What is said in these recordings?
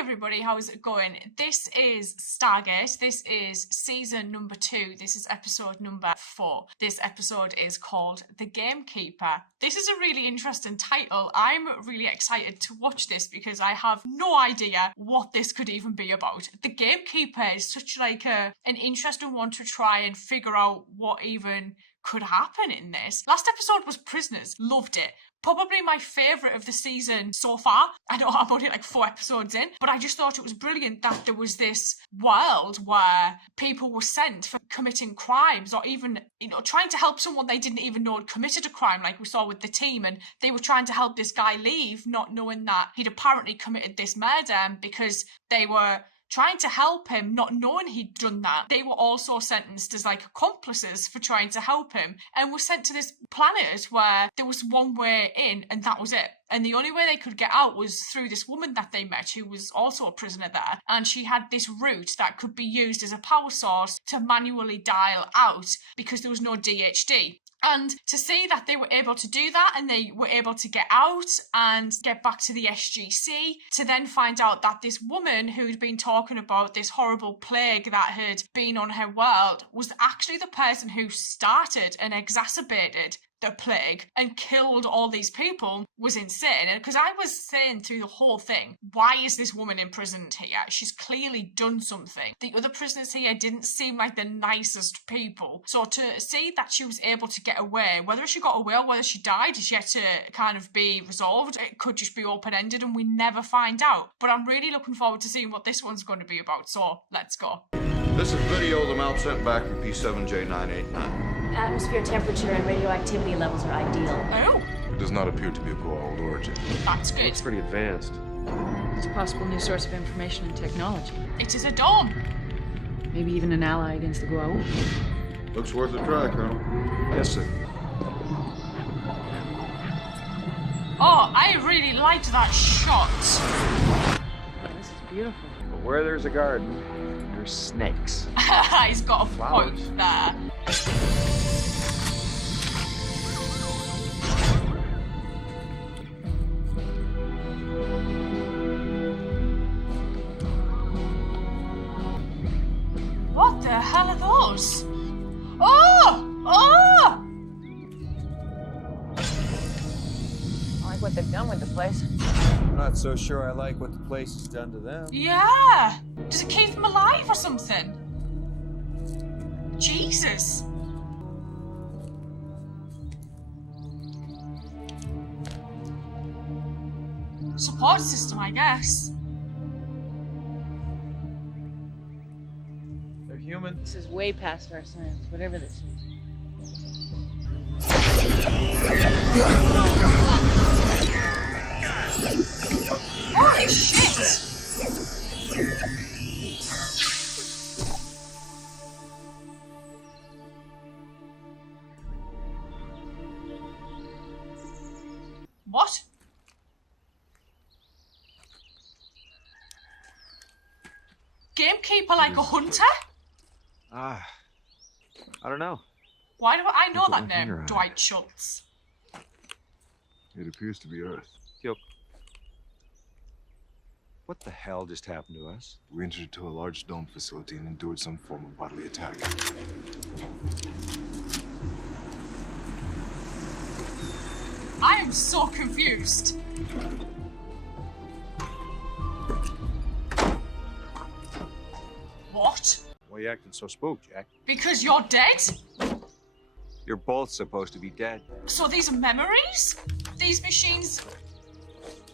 everybody, how's it going? This is Stargate. This is season number 2. This is episode number 4. This episode is called The Gamekeeper. This is a really interesting title. I'm really excited to watch this because I have no idea what this could even be about. The Gamekeeper is such like an interesting one to try and figure out what even could happen in this. Last episode was Prisoners. Loved it. Probably my favourite of the season so far. I know I'm only like 4 episodes in, but I just thought it was brilliant that there was this world where people were sent for committing crimes or even, trying to help someone they didn't even know had committed a crime, like we saw with the team, and they were trying to help this guy leave, not knowing that he'd apparently committed this murder, and because they were trying to help him, not knowing he'd done that, they were also sentenced as like accomplices for trying to help him, and were sent to this planet where there was one way in and that was it. And the only way they could get out was through this woman that they met who was also a prisoner there, and she had this route that could be used as a power source to manually dial out because there was no DHD. And to see that they were able to do that and they were able to get out and get back to the SGC, to then find out that this woman who'd been talking about this horrible plague that had been on her world was actually the person who started and exacerbated the plague and killed all these people was insane. And because I was saying through the whole thing, why is this woman imprisoned here? She's clearly done something. The other prisoners here didn't seem like the nicest people. So to see that she was able to get away, whether she got away or whether she died is yet to kind of be resolved. It could just be open-ended and we never find out. But I'm really looking forward to seeing what this one's going to be about. So let's go. This is video of the mount sent back from P7J989. Atmosphere temperature and radioactivity levels are ideal. Oh, It does not appear to be of old origin. that's good. It's pretty advanced. It's a possible new source of information and technology. It is a dome. Maybe even an ally against the Goa'uld. Looks worth a try, Colonel. Yes, sir. Oh, I really liked that shot. Oh, this is beautiful. But where there's a garden, there's snakes. He's got a Flowers. point there. What the hell are those? Oh! Oh! I like what they've done with the place. I'm not so sure I like what the place has done to them. Yeah! Does it keep them alive or something? Jesus! Support system, I guess. They're human. This is way past our science, whatever this is. Holy shit! What? Gamekeeper like a hunter? I don't know. Why do I know Put that my name? finger on it. Dwight Schultz. It appears to be Earth. Yo. What the hell just happened to us? We entered into a large dome facility and endured some form of bodily attack. I am so confused. What? Why are you acting so spooked, Jack? Because you're dead? You're both supposed to be dead. So these are memories? These machines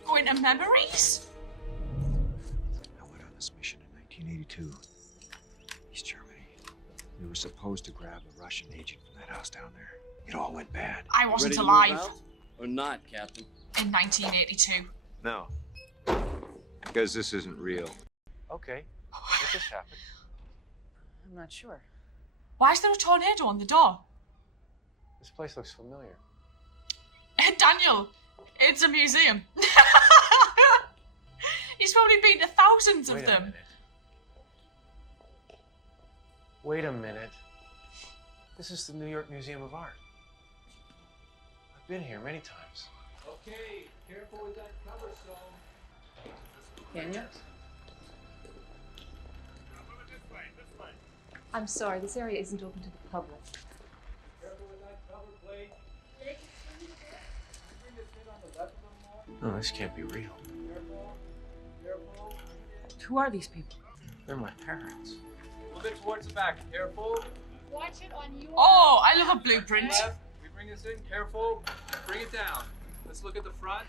go into memories? I went on this mission in 1982. East Germany. We were supposed to grab a Russian agent from that house down there. It all went bad. I wasn't Ready to alive move out? Or not, Captain? in 1982. No. Because this isn't real. Okay. What just happened? I'm not sure. Why is there a tornado on the door? This place looks familiar. Daniel, it's a museum. He's probably been to thousands of them. Wait a minute. This is the New York Museum of Art. I've been here many times. Okay, careful with that cover, Stone. Daniel? I'm sorry, this area isn't open to the public. No, this can't be real. Who are these people? They're my parents. Move it towards the back. Careful. Watch it on you. Oh, I love a blueprint. Left. We bring this in. Careful. Bring it down. Let's look at the front.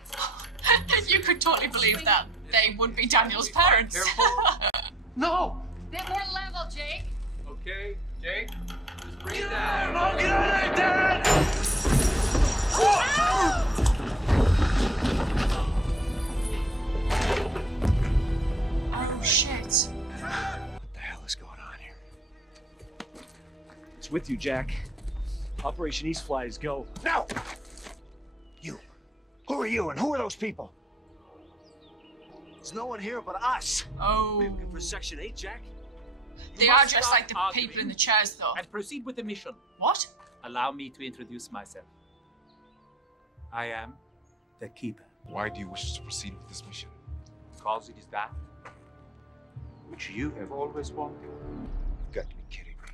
You could totally believe that. They would be Daniel's parents. Careful. No! Bit more level, Jake. Okay, Jake. Just bring it down. Get out of there, Dad! Oh, shit. What the hell is going on here? It's with you, Jack. Operation East Flies, go. No! You. Who are you and who are those people? There's no one here but us. Oh. We're looking for Section 8, Jack. They are just like the people in the chairs, though. And proceed with the mission. What? Allow me to introduce myself. I am the Keeper. Why do you wish to proceed with this mission? Because it is that which you have always wanted. You've got to be kidding me.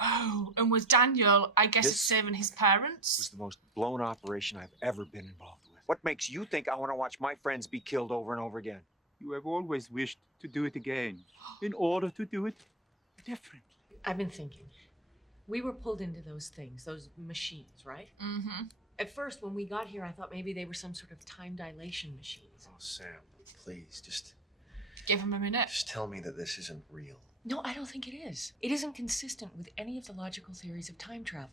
Oh, and with Daniel, I guess This it's saving his It was parents. the most blown operation I've ever been involved with. What makes you think I want to watch my friends be killed over and over again? You have always wished to do it again, in order to do it differently. I've been thinking. We were pulled into those things, those machines, right? Mm-hmm. At first, when we got here, I thought maybe they were some sort of time dilation machines. Oh, Sam, please, just Give him a minute. tell me that this isn't real. No, I don't think it is. It isn't consistent with any of the logical theories of time travel.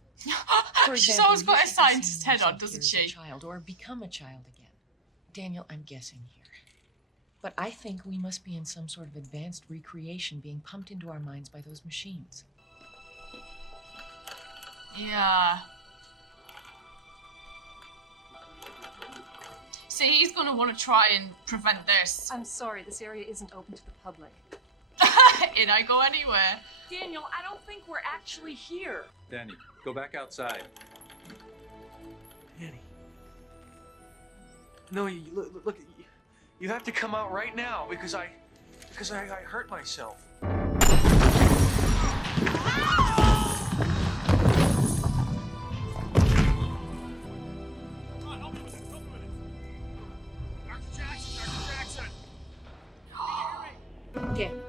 For She's example, always you got a should be scientist's seeing head on, yourself doesn't here as she? a child or become a child again. Daniel, I'm guessing here. But I think we must be in some sort of advanced recreation being pumped into our minds by those machines. Yeah. See, he's gonna want to try and prevent this. I'm sorry, this area isn't open to the public. In I go anywhere. Daniel, I don't think we're actually here. Danny, go back outside. Danny. No, you look, you have to come out right now because I hurt myself. Daniel,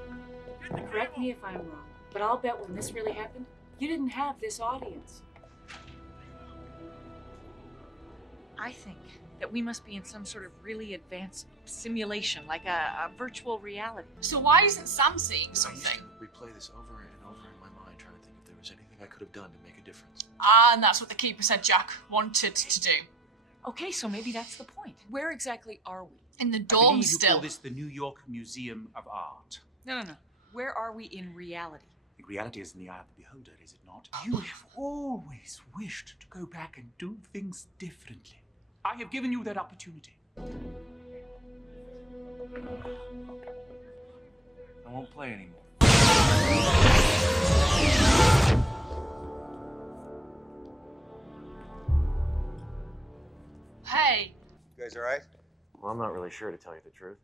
correct me if I'm wrong, but I'll bet when this really happened, you didn't have this audience. I think that we must be in some sort of really advanced simulation, like a virtual reality. So why isn't Sam seeing I used something? to replay this over and over in my mind, trying to think if there was anything I could have done to make a difference. And that's what the Keeper said Jack wanted to do. Okay, so maybe that's the point. Where exactly are we? In the I dorm believe you still. call this the New York Museum of Art. No. Where are we in reality? The reality is in the eye of the beholder, is it not? You have always wished to go back and do things differently. I have given you that opportunity. I won't play anymore. Hey, You guys all right? Well, I'm not really sure, to tell you the truth.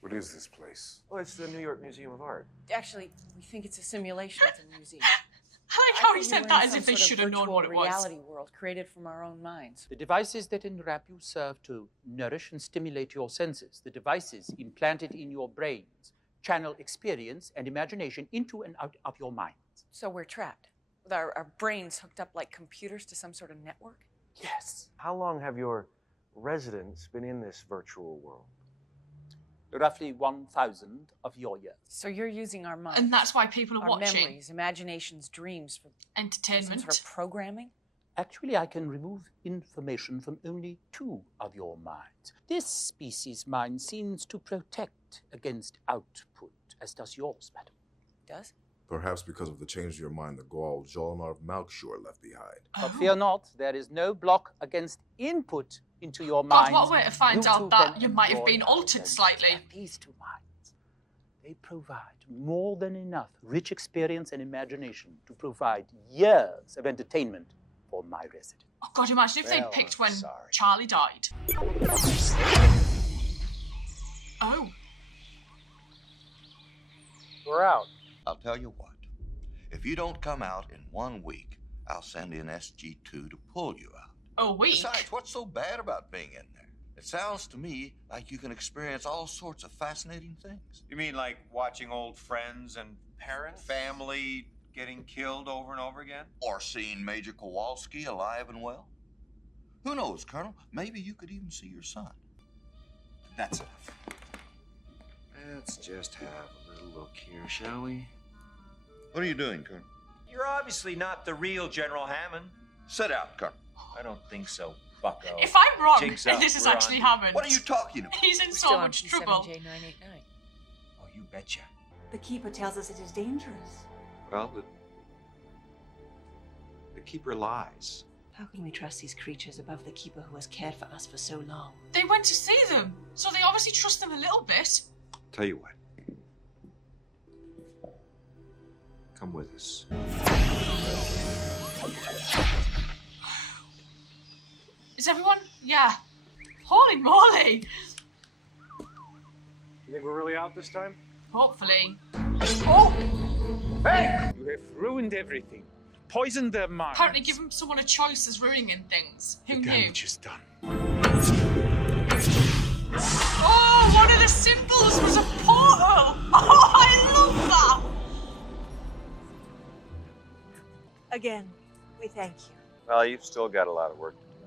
What is this place? Well, it's the New York Museum of Art. Actually, we think it's a simulation. It's a museum. I like how he said that as if they should have known what it was. Reality world created from our own minds. The devices that enwrap you serve to nourish and stimulate your senses. The devices implanted in your brains channel experience and imagination into and out of your minds. So we're trapped, with our brains hooked up like computers to some sort of network? Yes. How long have your residents been in this virtual world? Roughly 1,000 of your years. So you're using our minds. And that's why people are our watching. memories, imaginations, dreams for some Entertainment. sort of programming? Actually, I can remove information from only 2 of your minds. This species' mind seems to protect against output, as does yours, madam. Does? Perhaps because of the change of your mind, the Gaul Jolinar of Malkshore left behind. But fear not, there is no block against input into your God, mind. what a way to find You out two that can you might have enjoy been altered others. slightly. And these 2 minds, they provide more than enough rich experience and imagination to provide years of entertainment for my residents. Oh God, imagine if Well, they'd picked when sorry. Charlie died. Oh. We're out. I'll tell you what. If you don't come out in 1 week, I'll send in SG-2 to pull you out. A week? Besides, what's so bad about being in there? It sounds to me like you can experience all sorts of fascinating things. You mean like watching old friends and parents, family getting killed over and over again? Or seeing Major Kowalski alive and well? Who knows, Colonel? Maybe you could even see your son. That's enough. Let's just have a little look here, shall we? What are you doing, Colonel? You're obviously not the real General Hammond. Sit out, Colonel. I don't think so, bucko. If I'm wrong, Jigs and up, this is we're actually on. Hammond. What are you talking about? He's in We're so still on much trouble. P7J989. Oh, you betcha. The Keeper tells us it is dangerous. Well, the Keeper lies. How can we trust these creatures above the Keeper who has cared for us for so long? They went to see them, so they obviously trust them a little bit. Tell you what. Come with us. Is everyone? Yeah. Holy moly! You think we're really out this time? Hopefully. Oh! Hey! You have ruined everything. Poisoned their minds. Apparently giving someone a choice is ruining things. Who The knew? damage is done. Oh, one of the symbols was a portal! Oh, I love that! Again, we thank you. Well, you've still got a lot of work to do.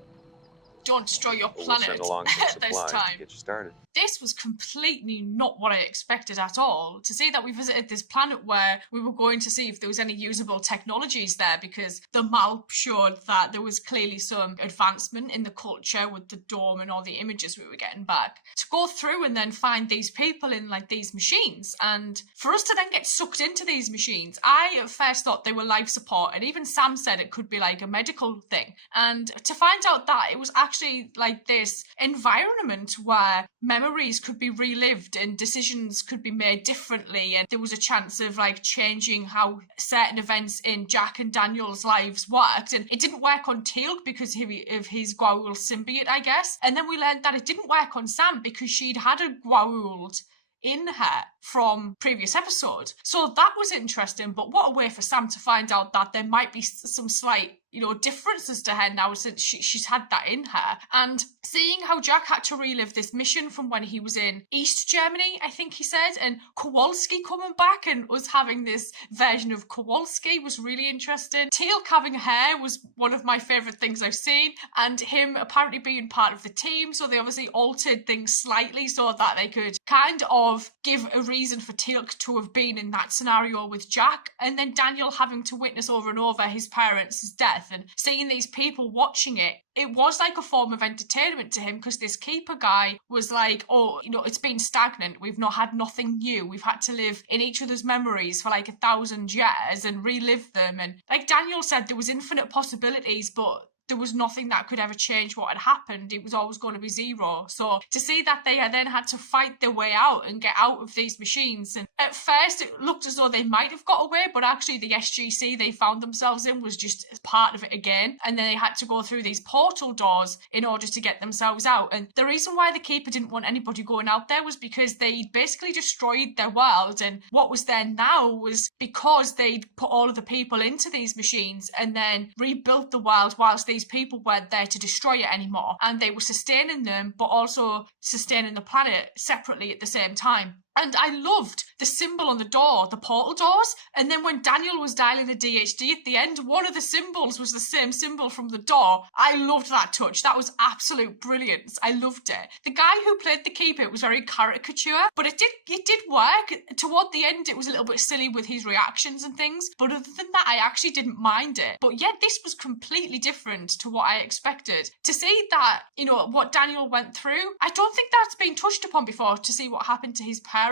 Don't destroy your But we'll planet send along some at this supplies time. to get you started. This was completely not what I expected at all. To see that we visited this planet where we were going to see if there was any usable technologies there, because the map showed that there was clearly some advancement in the culture with the dome and all the images we were getting back. To go through and then find these people in like these machines, and for us to then get sucked into these machines, I at first thought they were life support, and even Sam said it could be like a medical thing. And to find out that it was actually like this environment where memories could be relived and decisions could be made differently, and there was a chance of like changing how certain events in Jack and Daniel's lives worked. And it didn't work on Teal'c because of his Goa'uld symbiote, I guess. And then we learned that it didn't work on Sam because she'd had a Goa'uld in her from previous episode. So that was interesting, but what a way for Sam to find out that there might be some slight, differences to her now since she's had that in her. And seeing how Jack had to relive this mission from when he was in East Germany, I think he said, and Kowalski coming back and us having this version of Kowalski was really interesting. Teal'c having hair was one of my favourite things I've seen, and him apparently being part of the team, so they obviously altered things slightly so that they could kind of give a reason for Teal'c to have been in that scenario with Jack, and then Daniel having to witness over and over his parents' death, and seeing these people watching it. It was like a form of entertainment to him because this Keeper guy was like, oh, it's been stagnant. We've not had nothing new. We've had to live in each other's memories for like 1,000 years and relive them. And like Daniel said, there was infinite possibilities, but there was nothing that could ever change what had happened. It was always going to be zero. So to see that they then had to fight their way out and get out of these machines, and at first it looked as though they might have got away, but actually the SGC they found themselves in was just part of it again, and then they had to go through these portal doors in order to get themselves out. And the reason why the Keeper didn't want anybody going out there was because they basically destroyed their world, and what was there now was because they'd put all of the people into these machines and then rebuilt the world whilst these people weren't there to destroy it anymore, and they were sustaining them but also sustaining the planet separately at the same time. And I loved the symbol on the door, the portal doors. And then when Daniel was dialing the DHD at the end, one of the symbols was the same symbol from the door. I loved that touch. That was absolute brilliance. I loved it. The guy who played the Keeper was very caricature, but it did work. Toward the end, it was a little bit silly with his reactions and things. But other than that, I actually didn't mind it. But yet, this was completely different to what I expected. To see that, what Daniel went through, I don't think that's been touched upon before, to see what happened to his parents.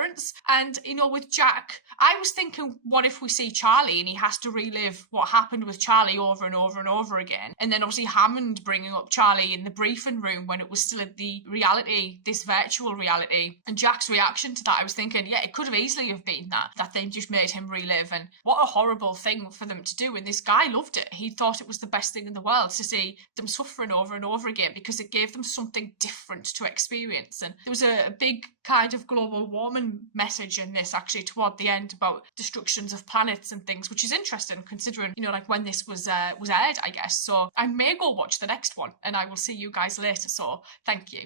And, with Jack, I was thinking, what if we see Charlie and he has to relive what happened with Charlie over and over and over again? And then obviously Hammond bringing up Charlie in the briefing room when it was still at the reality, this virtual reality. And Jack's reaction to that, I was thinking, yeah, it could have easily have been that they just made him relive. And what a horrible thing for them to do. And this guy loved it. He thought it was the best thing in the world to see them suffering over and over again because it gave them something different to experience. And there was a big kind of global warming message in this actually toward the end about destructions of planets and things, which is interesting considering, you know, like when this was aired, I guess. So I may go watch the next one, and I will see you guys later. So thank you.